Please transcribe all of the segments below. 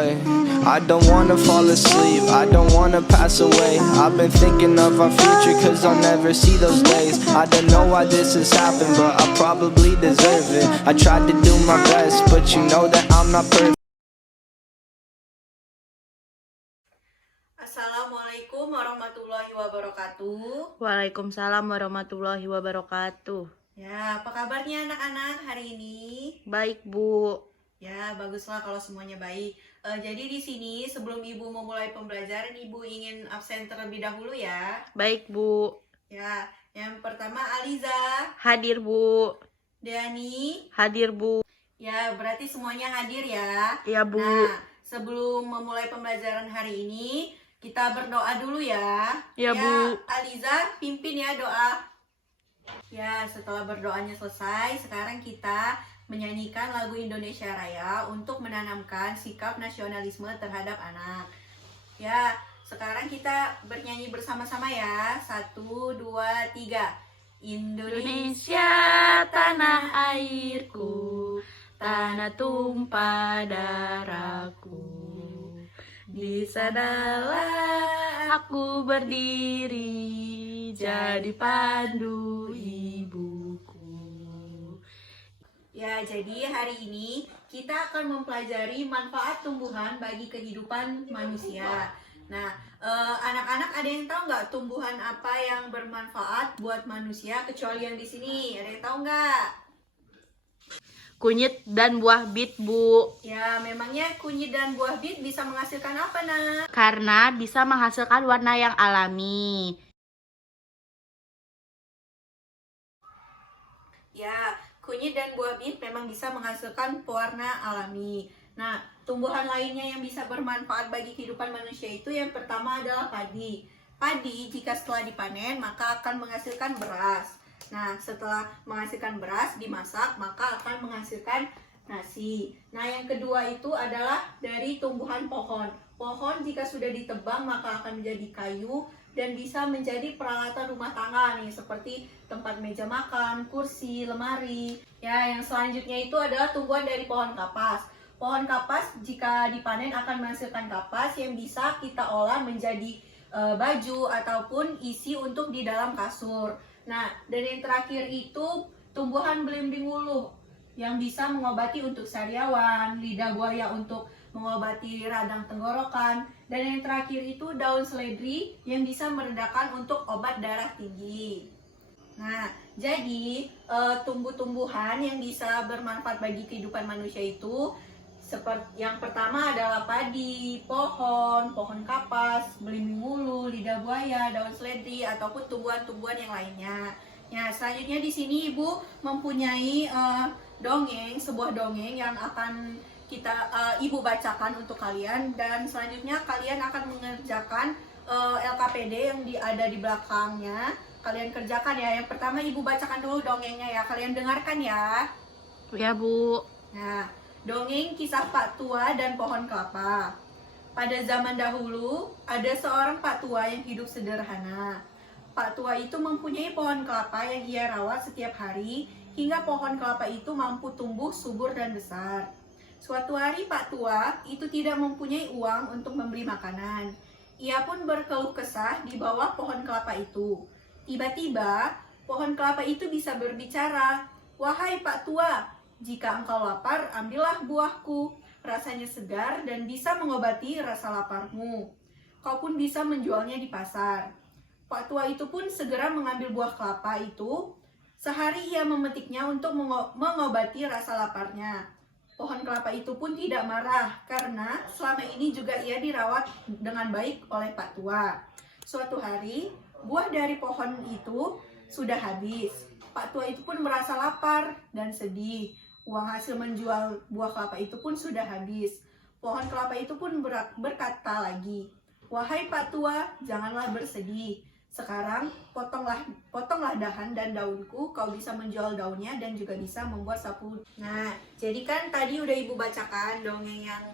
Ay, I don't wanna fall asleep, I don't wanna pass away. I've been thinking of our future cause I'll never see those days. I don't know why this has happened, but I probably deserve it. I tried to do my best, but you know that I'm not perfect. Assalamualaikum warahmatullahi wabarakatuh. Waalaikumsalam warahmatullahi wabarakatuh. Ya, apa kabarnya anak-anak hari ini? Baik, Bu. Ya, baguslah kalau semuanya baik. Jadi di sini sebelum Ibu memulai pembelajaran, Ibu ingin absen terlebih dahulu ya. Baik, Bu. Ya, yang pertama Aliza, Hadir, Bu. Deani. Hadir, Bu. Ya, berarti semuanya hadir ya. Ya, Bu. Nah, sebelum memulai pembelajaran hari ini, kita berdoa dulu ya. Ya, Bu. Aliza, pimpin ya doa. Ya, setelah berdoanya selesai, sekarang kita menyanyikan lagu Indonesia Raya untuk menanamkan sikap nasionalisme terhadap anak. Ya, sekarang kita bernyanyi bersama-sama ya. 1, 2, 3. Indonesia tanah airku, tanah tumpah darahku. Di sanalah aku berdiri, jadi pandu ibuku. Ya, jadi hari ini kita akan mempelajari manfaat tumbuhan bagi kehidupan manusia. Nah, anak-anak ada yang tahu nggak tumbuhan apa yang bermanfaat buat manusia kecuali yang di sini? Ada yang tahu nggak? Kunyit dan buah bit, Bu. Ya, memangnya kunyit dan buah bit bisa menghasilkan apa, Nak? Karena bisa menghasilkan warna yang alami. Ya, kunyit dan buah bit memang bisa menghasilkan pewarna alami. Nah, tumbuhan lainnya yang bisa bermanfaat bagi kehidupan manusia itu yang pertama adalah padi. Padi jika setelah dipanen maka akan menghasilkan beras. Nah, setelah menghasilkan beras dimasak maka akan menghasilkan nasi. Nah, yang kedua itu adalah dari tumbuhan pohon. Pohon jika sudah ditebang maka akan menjadi kayu dan bisa menjadi peralatan rumah tangga nih, seperti tempat meja makan, kursi, lemari. Ya, yang selanjutnya itu adalah tumbuhan dari pohon kapas. Pohon kapas jika dipanen akan menghasilkan kapas yang bisa kita olah menjadi baju ataupun isi untuk di dalam kasur. Nah, dan yang terakhir itu tumbuhan belimbing uluh yang bisa mengobati untuk sariawan, lidah buaya untuk mengobati radang tenggorokan, dan yang terakhir itu daun seledri yang bisa meredakan untuk obat darah tinggi. Nah, jadi tumbuh-tumbuhan yang bisa bermanfaat bagi kehidupan manusia itu seperti yang pertama adalah padi, pohon kapas, belimbing ulu, lidah buaya, daun seledri ataupun tumbuhan-tumbuhan yang lainnya. Ya, selanjutnya di sini Ibu mempunyai dongeng, sebuah dongeng yang akan Ibu bacakan untuk kalian, dan selanjutnya kalian akan mengerjakan LKPD yang ada di belakangnya. Kalian kerjakan ya. Yang pertama Ibu bacakan dulu dongengnya ya. Kalian dengarkan ya. Ya, Bu. Nah, dongeng kisah Pak Tua dan pohon kelapa. Pada zaman dahulu, ada seorang Pak Tua yang hidup sederhana. Pak Tua itu mempunyai pohon kelapa yang ia rawat setiap hari hingga pohon kelapa itu mampu tumbuh subur dan besar. Suatu hari Pak Tua itu tidak mempunyai uang untuk membeli makanan. Ia pun berkeluh kesah di bawah pohon kelapa itu. Tiba-tiba, pohon kelapa itu bisa berbicara. "Wahai Pak Tua, jika engkau lapar, ambillah buahku. Rasanya segar dan bisa mengobati rasa laparmu. Kau pun bisa menjualnya di pasar." Pak Tua itu pun segera mengambil buah kelapa itu. Sehari ia memetiknya untuk mengobati rasa laparnya. Pohon kelapa itu pun tidak marah karena selama ini juga ia dirawat dengan baik oleh Pak Tua. Suatu hari, buah dari pohon itu sudah habis. Pak Tua itu pun merasa lapar dan sedih. Uang hasil menjual buah kelapa itu pun sudah habis. Pohon kelapa itu pun berkata lagi, "Wahai Pak Tua, janganlah bersedih. Sekarang potonglah dahan dan daunku, kau bisa menjual daunnya dan juga bisa membuat sapu." Nah, jadi kan tadi udah Ibu bacakan dongeng yang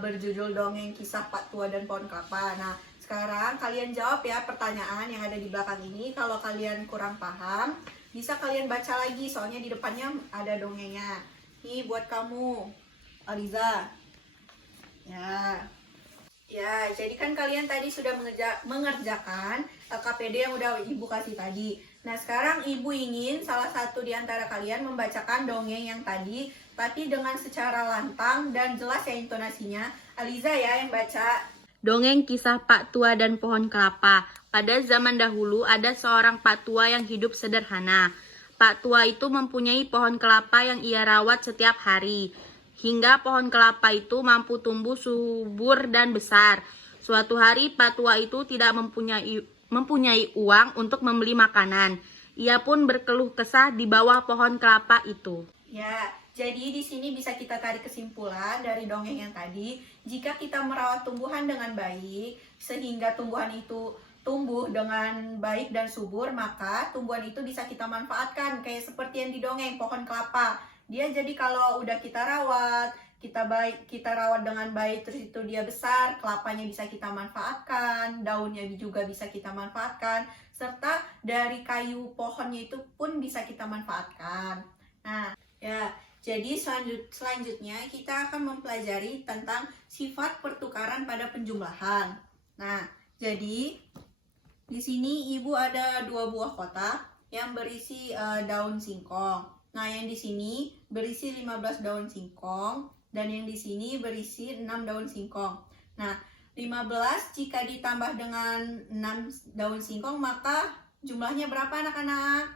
berjudul dongeng kisah Pak Tua dan pohon kelapa. Nah, sekarang kalian jawab ya pertanyaan yang ada di belakang ini. Kalau kalian kurang paham, bisa kalian baca lagi, soalnya di depannya ada dongengnya. Nih buat kamu, Aliza. Ya, jadi kan kalian tadi sudah mengerjakan KPD yang udah Ibu kasih tadi. Nah, sekarang Ibu ingin salah satu di antara kalian membacakan dongeng yang tadi, tapi dengan secara lantang dan jelas ya intonasinya. Aliza ya yang baca. Dongeng kisah Pak Tua dan Pohon Kelapa. Pada zaman dahulu ada seorang Pak Tua yang hidup sederhana. Pak Tua itu mempunyai pohon kelapa yang ia rawat setiap hari, hingga pohon kelapa itu mampu tumbuh subur dan besar. Suatu hari Pak Tua itu tidak mempunyai uang untuk membeli makanan. Ia pun berkeluh kesah di bawah pohon kelapa itu. Ya, jadi di sini bisa kita tarik kesimpulan dari dongeng yang tadi. Jika kita merawat tumbuhan dengan baik, sehingga tumbuhan itu tumbuh dengan baik dan subur, maka tumbuhan itu bisa kita manfaatkan. Kayak seperti yang di dongeng pohon kelapa. Dia jadi kalau udah kita rawat, kita rawat dengan baik, terus itu dia besar, kelapanya bisa kita manfaatkan, daunnya juga bisa kita manfaatkan, serta dari kayu pohonnya itu pun bisa kita manfaatkan. Nah, ya, jadi selanjutnya kita akan mempelajari tentang sifat pertukaran pada penjumlahan. Nah, jadi di sini Ibu ada 2 buah kotak yang berisi daun singkong. Nah, yang di sini berisi 15 daun singkong dan yang di sini berisi 6 daun singkong. Nah, 15 jika ditambah dengan 6 daun singkong maka jumlahnya berapa anak-anak?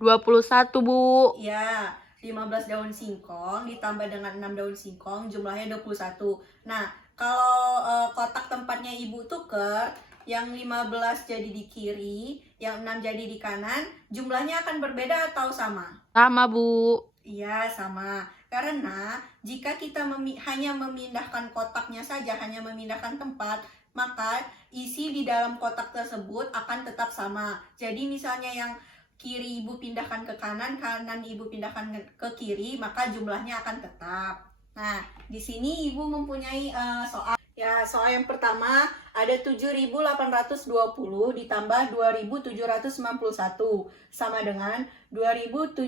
21, Bu. Ya, 15 daun singkong ditambah dengan 6 daun singkong jumlahnya 21. Nah, kalau kotak tempatnya Ibu tuker, yang 15 jadi di kiri, yang 6 jadi di kanan, jumlahnya akan berbeda atau sama? Sama, Bu. Iya, sama. Karena jika kita hanya memindahkan kotaknya saja, hanya memindahkan tempat, maka isi di dalam kotak tersebut akan tetap sama. Jadi misalnya yang kiri Ibu pindahkan ke kanan, kanan Ibu pindahkan ke kiri, maka jumlahnya akan tetap. Nah, di sini Ibu mempunyai soal. Ya, soal yang pertama ada 7.820 ditambah 2.791 sama dengan 2.791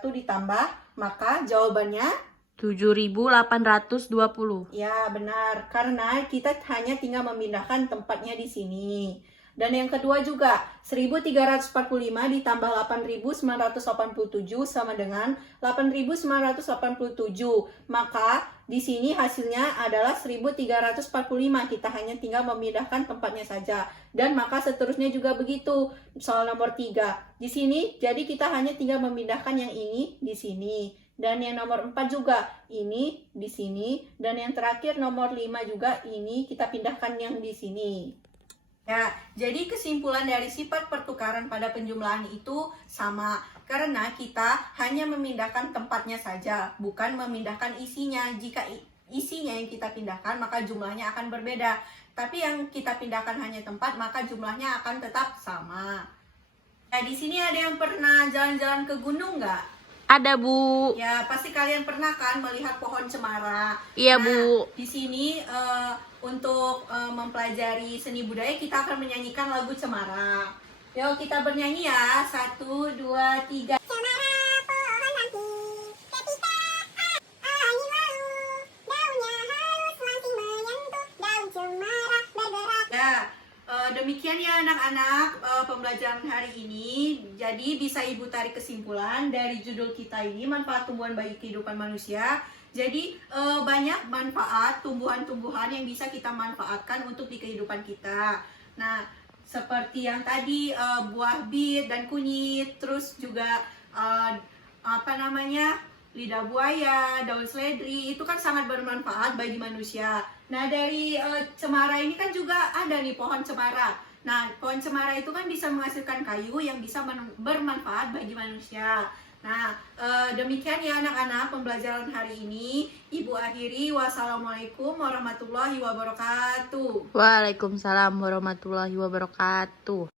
ditambah, maka jawabannya 7.820. ya benar, karena kita hanya tinggal memindahkan tempatnya di sini. Dan yang kedua juga 1.345 ditambah 8.987 sama dengan 8.987. Maka di sini hasilnya adalah 1.345. Kita hanya tinggal memindahkan tempatnya saja. Dan maka seterusnya juga begitu. Soal nomor 3. Di sini jadi kita hanya tinggal memindahkan yang ini di sini. Dan yang nomor 4 juga ini di sini. Dan yang terakhir nomor 5 juga ini kita pindahkan yang di sini. Ya, jadi kesimpulan dari sifat pertukaran pada penjumlahan itu sama, karena kita hanya memindahkan tempatnya saja, bukan memindahkan isinya. Jika isinya yang kita pindahkan, maka jumlahnya akan berbeda. Tapi yang kita pindahkan hanya tempat, maka jumlahnya akan tetap sama. Nah, di sini ada yang pernah jalan-jalan ke gunung nggak? Ada, Bu. Ya, pasti kalian pernah kan melihat pohon cemara. Iya, Nah, Bu. di sini untuk mempelajari seni budaya kita akan menyanyikan lagu Cemara. Yuk kita bernyanyi ya. 1, 2, 3. Cemara pohon nanti ketika angin lalu, daunnya halus masih menyentuh daun cemara bergerak. Ya, demikian ya anak-anak pembelajaran hari ini. Jadi bisa Ibu tarik kesimpulan dari judul kita ini, manfaat tumbuhan bagi kehidupan manusia. Jadi banyak manfaat tumbuhan-tumbuhan yang bisa kita manfaatkan untuk di kehidupan kita. Nah, seperti yang tadi buah bit dan kunyit, terus juga lidah buaya, daun seledri, itu kan sangat bermanfaat bagi manusia. Nah, dari cemara ini kan juga ada nih pohon cemara. Nah, pohon cemara itu kan bisa menghasilkan kayu yang bisa bermanfaat bagi manusia. Nah, demikian ya anak-anak pembelajaran hari ini. Ibu akhiri, wassalamualaikum warahmatullahi wabarakatuh. Waalaikumsalam warahmatullahi wabarakatuh.